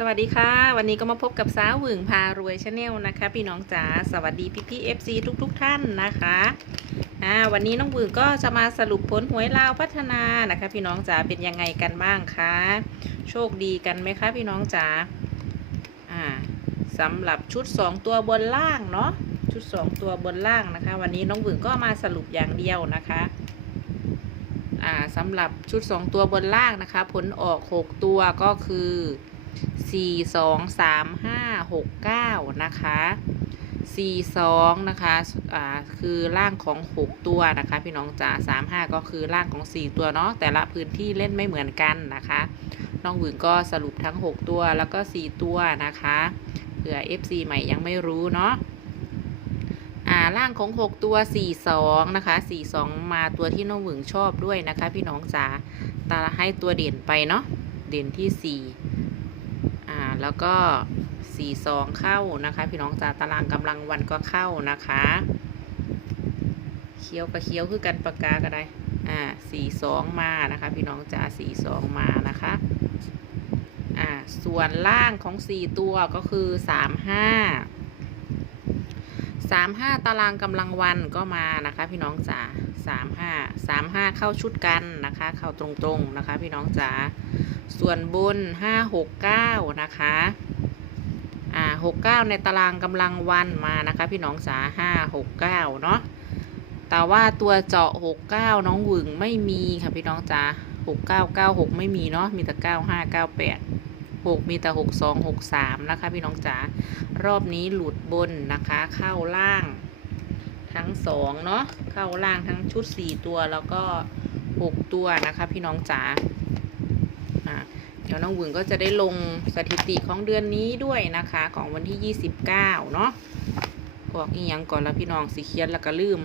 สวัสดีค่ะ วันนี้ก็มาพบกับสาวหวึงพารวยชาแนลนะคะ พี่น้องจ๋าสวัสดีพี่พี่เอฟซีทุกๆท่านนะคะอ่าวันนี้น้องหวึงก็จะมาสรุปผลหวยลาวพัฒนานะคะ พี่น้องจ๋าเป็นยังไงกันบ้างคะโชคดีกันไหมคะพี่น้องจ๋าอ่าสำหรับชุด 2 ตัวบนล่างเนาะชุด 2 ตัวบนล่างนะคะ วันนี้น้องหวึงก็มาสรุปอย่างเดียวนะคะอ่าสำหรับชุด 2 ตัวบนล่างนะคะ ผลออก 6 ตัวก็คือ สี่สองสามห้าหกเก้านะคะสี่สองนะคะอ่าคือร่างของหกตัวนะคะ พี่น้องจ๋าสามห้าก็คือร่างของสี่ตัวเนาะแต่ละพื้นที่เล่นไม่เหมือนกันนะคะ น้องหวึงก็สรุปทั้งหกตัวแล้วก็สี่ตัวนะคะเผื่อ FC ใหม่ยังไม่รู้เนาะอ่าร่างของหกตัวสี่สองนะคะสี่สองมาตัวที่น้องหวึงชอบด้วยนะคะ พี่น้องจ๋าตาให้ตัวเด่นไปเนาะ เด่นที่สี่ แล้วก็สี่สองเข้านะคะ พี่น้องจาตารางกำลังวันก็เข้านะคะเคี้ยวกับเคี้ยวคือกันปากกาก็ได้อ่าสี่สองมานะคะ พี่น้องจ่า42มานะคะอ่าส่วนล่างของสี่ตัวก็คือสามห้า 35 35ตารางกำลังวันก็มานะคะ พี่น้องจ๋า35 35เข้าชุดกันนะคะ เข้าตรงๆนะคะ พี่น้องจ๋าส่วนบน5 6 9นะคะอ่า69ในตารางกำลังวันมานะคะ พี่น้องสา5 6 9เนาะแต่ว่าตัวเจาะ69น้องหวึงไม่มีค่ะพี่น้องจ๋า69 96ไม่มีเนาะมีแต่95 98 6 มีแต่ 62 63 นะคะ พี่น้องจ๋ารอบนี้หลุดบนนะคะ เข้าล่างทั้งสองเนาะเข้าล่างทั้งชุด 4 ตัวแล้วก็ 6 ตัวนะคะ พี่น้องจ๋าเดี๋ยวน้องหวึงก็จะได้ลงสถิติของเดือนนี้ด้วยนะคะ ของวันที่ 29 เนาะออกอีกอย่างก่อนแล้วพี่น้องสีเขียนแล้วก็ลืม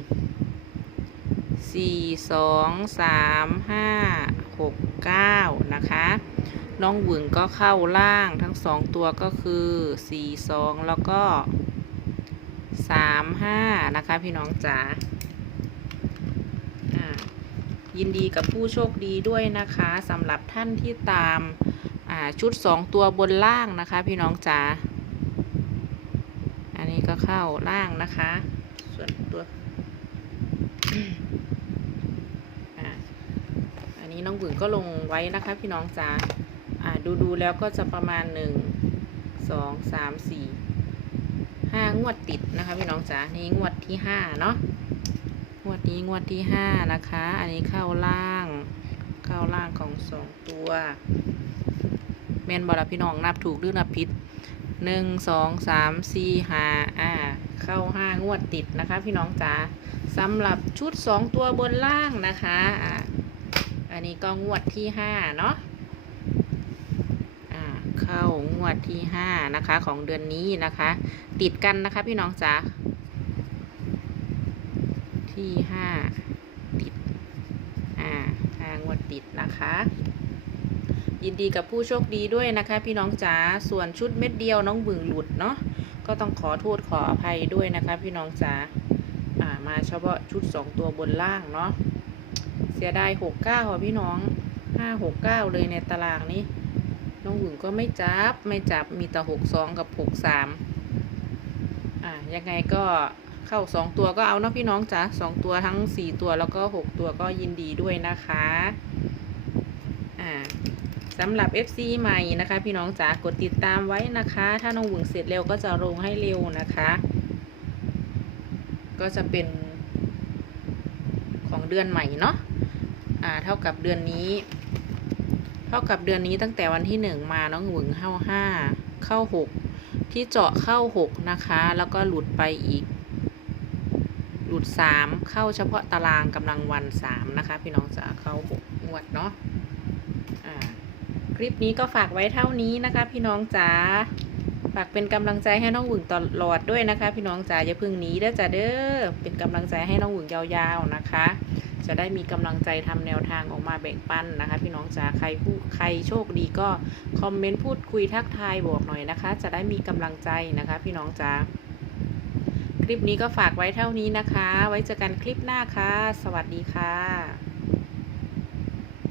4 2 3 5 6 9 นะคะ น้องหวึงก็เข้าล่างทั้งสองตัวก็คือ4 2แล้วก็3 5นะคะพี่น้องจ๋ายินดีกับผู้โชคดีด้วยนะคะสำหรับท่านที่ตามาชุด2ตัวบนล่างนะคะ พี่น้องจ๋า อันนี้ก็เข้าล่างนะคะ ส่วนตัวอ,อันนี้น้องบุ๋งก็ลงไว้นะคะ พี่น้องจ๋า ดูดูแล้วก็จะประมาณ1 2 3 4 5งสามสี่ห้างวดติดนะคะพี่น้องจ๋านี่งวดที่5เนาะงวดนี้งวดที่ห้านะคะ อันนี้เข้าล่าง เข้าล่างของสองตัวแมนบอลพี่น้องนับถูกหรือนับผิดหนึ่งสองสามสี่ห้าอ่าเข้าห้างวดติดนะคะ พี่น้องจ๋าสำหรับชุดสองตัวบนล่างนะคะอ่าอันนี้ก็งวดที่ห้าเนาะ เข้างวดที่ห้านะคะ ของเดือนนี้นะคะ ติดกันนะคะพี่น้องจ๋าที่ห้าติด อ่าห้างวดติดนะคะยินดีกับผู้โชคดีด้วยนะคะ พี่น้องจ๋าส่วนชุดเม็ดเดียวน้องบึงหลุดเนาะก็ต้องขอโทษขออภัยด้วยนะคะ พี่น้องจ๋าอ่ามาเฉพาะชุดสองตัวบนล่างเนาะเสียดายหกเก้าค่ะพี่น้องห้าหกเก้าเลยในตารางนี้ น้องบึงก็ไม่จับ ไม่จับมีแต่หกสองกับหกสามอ่ายังไงก็เข้าสองตัวก็เอาเนาะพี่น้องจ๋าสองตัวทั้งสี่ตัวแล้วก็หกตัวก็ยินดีด้วยนะคะอ่าสำหรับ FC ใหม่นะคะ พี่น้องจ๋ากดติดตามไว้นะคะ ถ้าน้องหวึงเสร็จเร็วก็จะลงให้เร็วนะคะ ก็จะเป็นของเดือนใหม่เนาะอ่าเท่ากับเดือนนี้ ท่ากับเดือนนี้ตั้งแต่วันที่หนึ่งมาน้องหวึงเข้าห้าเข้าหกที่เจาะเข้าหกนะคะ แล้วก็หลุดไปอีก หลุดสามเข้าเฉพาะตารางกำลังวันสามนะคะ พี่น้องจะเข้าหกงวดเนาะะคลิปนี้ก็ฝากไว้เท่านี้นะคะ พี่น้องจ๋า ฝากเป็นกำลังใจให้น้องหวึงตลอดด้วยนะคะ พี่น้องจ๋าอย่าเพึ่งหนีเด้อจ้าเด้อเป็นกำลังใจให้น้องหวึงยาวๆนะคะ จะได้มีกำลังใจทำแนวทางออกมาแบ่งปันนะคะ พี่น้องจ๋าใครผู้ใครโชคดีก็คอมเมนต์พูดคุยทักทายบอกหน่อยนะคะ จะได้มีกำลังใจนะคะ พี่น้องจ๋าคลิปนี้ก็ฝากไว้เท่านี้นะคะ ไว้เจอกันคลิปหน้าค่ะ สวัสดีค่ะ